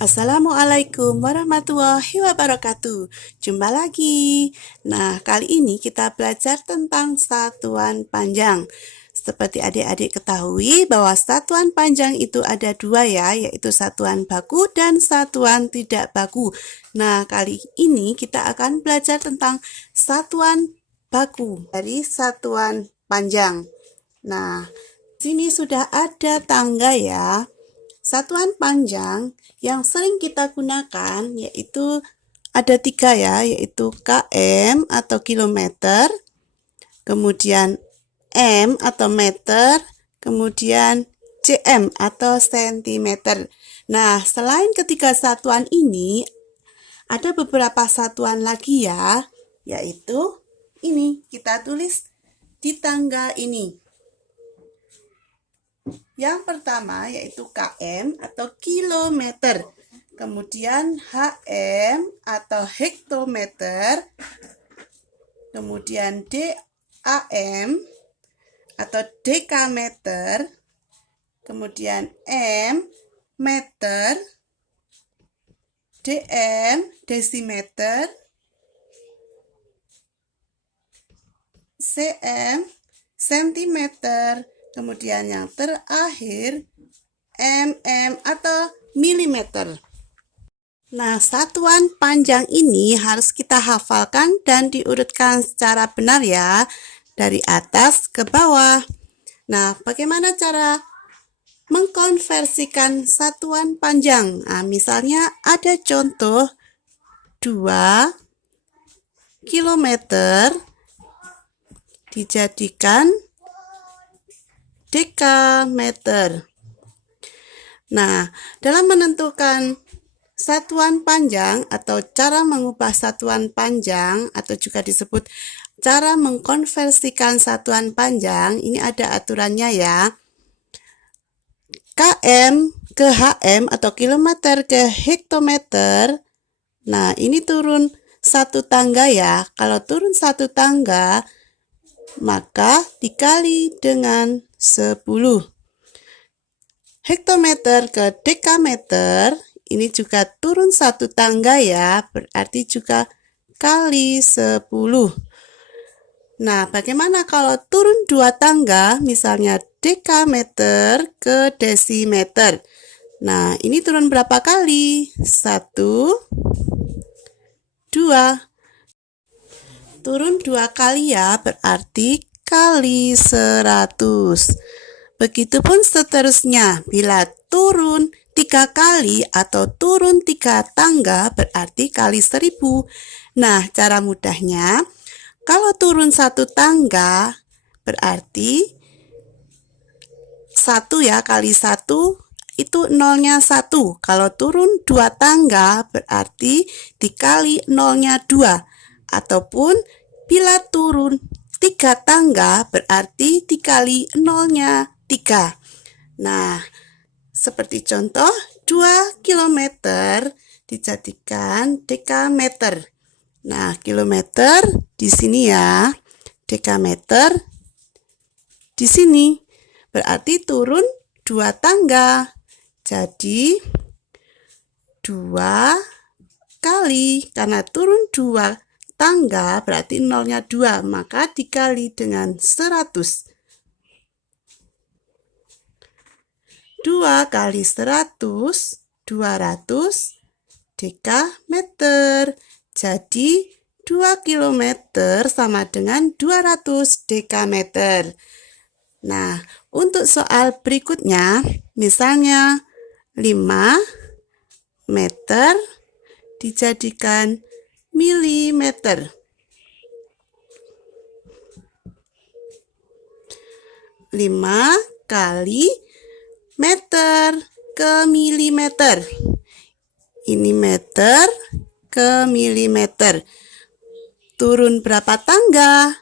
Assalamualaikum warahmatullahi wabarakatuh. Jumpa lagi. Nah, kali ini kita belajar tentang satuan panjang. Seperti adik-adik ketahui bahwa satuan panjang itu ada dua ya, yaitu satuan baku dan satuan tidak baku. Nah, kali ini kita akan belajar tentang satuan baku dari satuan panjang. Nah, sini sudah ada tangga ya. Satuan panjang yang sering kita gunakan yaitu ada tiga ya, yaitu km atau kilometer, kemudian m atau meter, kemudian cm atau sentimeter. Nah, selain ketiga satuan ini, ada beberapa satuan lagi ya, yaitu ini kita tulis di tangga ini. Yang pertama yaitu km atau kilometer, kemudian hm atau hektometer, kemudian dam atau dekameter, kemudian m meter, dm desimeter, cm sentimeter, kemudian yang terakhir mm atau milimeter. Nah, satuan panjang ini harus kita hafalkan dan diurutkan secara benar ya, dari atas ke bawah. Nah, bagaimana cara mengkonversikan satuan panjang? Nah, misalnya ada contoh 2 kilometer dijadikan dekameter. Nah, dalam menentukan satuan panjang atau cara mengubah satuan panjang atau juga disebut cara mengkonversikan satuan panjang, ini ada aturannya ya. km ke hm atau kilometer ke hektometer. Nah, ini turun satu tangga ya. Kalau turun satu tangga, maka dikali dengan 10. Hektometer ke dekameter, ini juga turun satu tangga ya, berarti juga kali 10. Nah, bagaimana kalau turun dua tangga, misalnya dekameter ke desimeter? Nah, ini turun berapa kali? 1, 2. Turun dua kali ya, berarti kali 100. Begitupun seterusnya, bila turun 3 kali atau turun 3 tangga berarti kali 1000. Nah, cara mudahnya, kalau turun satu tangga berarti 1 ya, kali 1 itu nolnya 1. Kalau turun 2 tangga berarti dikali nolnya 2. Ataupun bila turun 3 tangga berarti dikali nolnya 3. Nah, seperti contoh 2 kilometer dijadikan dekameter. Nah, kilometer di sini ya, dekameter di sini. Berarti turun 2 tangga. Jadi 2 kali, karena turun 2 tangga berarti nolnya 2, maka dikali dengan 100. 2 kali 100, 200 dekameter. Jadi 2 kilometer sama dengan 200 dekameter. Nah, untuk soal berikutnya, misalnya 5 meter dijadikan milimeter. 5 kali meter ke milimeter. Ini meter ke milimeter. Turun berapa tangga?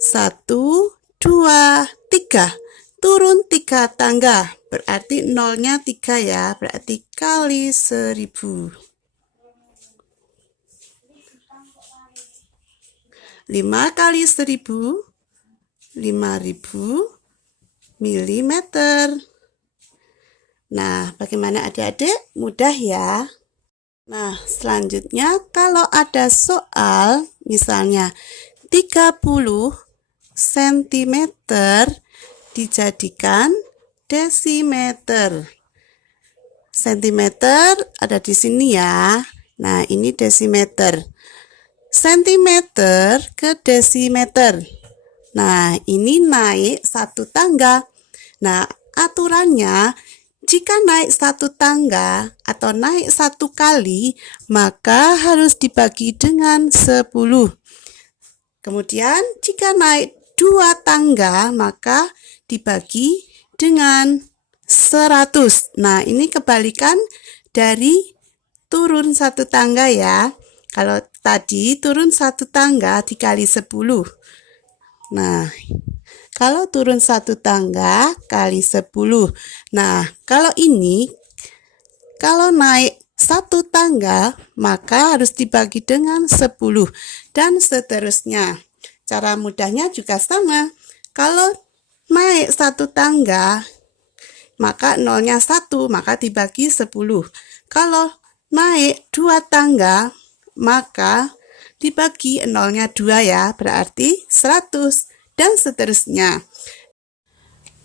1, 2, 3. Turun 3 tangga. Berarti nolnya 3 ya. Berarti kali 1000. 5 kali 1000, 5000 milimeter. Nah, bagaimana adik-adik? Mudah ya. Nah, selanjutnya kalau ada soal misalnya 30 cm dijadikan desimeter. Sentimeter ada di sini ya. Nah, ini desimeter. Sentimeter ke desimeter. Nah, ini naik satu tangga. Nah, aturannya jika naik satu tangga atau naik satu kali, maka harus dibagi dengan 10. Kemudian, jika naik dua tangga, maka dibagi dengan 100. Nah, ini kebalikan dari turun satu tangga ya. Kalau tadi turun satu tangga dikali 10. Nah, kalau turun satu tangga kali 10. Nah, kalau ini, kalau naik satu tangga, maka harus dibagi dengan 10. Dan seterusnya. Cara mudahnya juga sama. Kalau naik satu tangga, maka nolnya 1, maka dibagi 10. Kalau naik dua tangga, maka dibagi nolnya 2 ya, berarti 100. Dan seterusnya.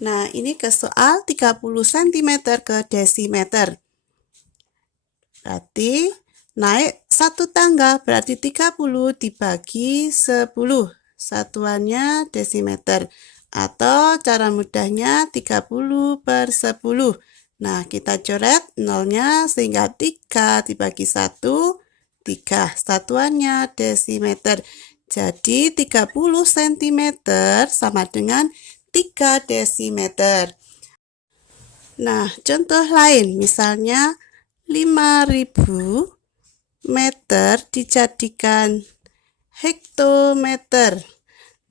Nah, ini ke soal 30 cm ke desimeter. Berarti naik satu tangga, berarti 30 dibagi 10. Satuannya desimeter. Atau cara mudahnya 30 per 10. Nah, kita coret nolnya sehingga 3 dibagi 1, 3. Satuannya desimeter. Jadi 30 cm sama dengan 3 desimeter. Nah, contoh lain misalnya 5000 meter dijadikan hektometer.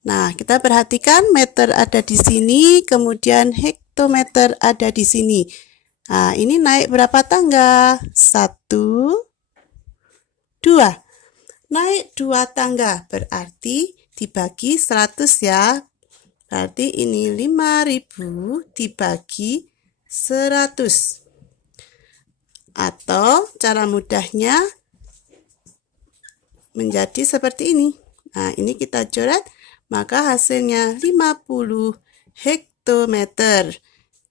Nah, kita perhatikan meter ada di sini, kemudian hektometer ada di sini. Nah, ini naik berapa tangga? 1, 2. Naik 2 tangga, berarti dibagi 100 ya. Berarti ini 5000 dibagi 100. Atau cara mudahnya menjadi seperti ini. Nah, ini kita coret, maka hasilnya 50 hektometer.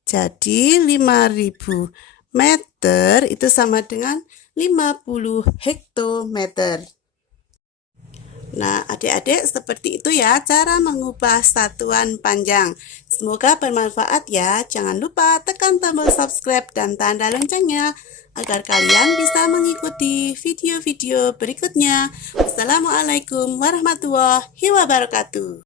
Jadi 5000 meter itu sama dengan 50 hektometer. Nah, adik-adik seperti itu ya cara mengubah satuan panjang. Semoga bermanfaat ya. Jangan lupa tekan tombol subscribe dan tanda loncengnya agar kalian bisa mengikuti video-video berikutnya. Wassalamualaikum warahmatullahi wabarakatuh.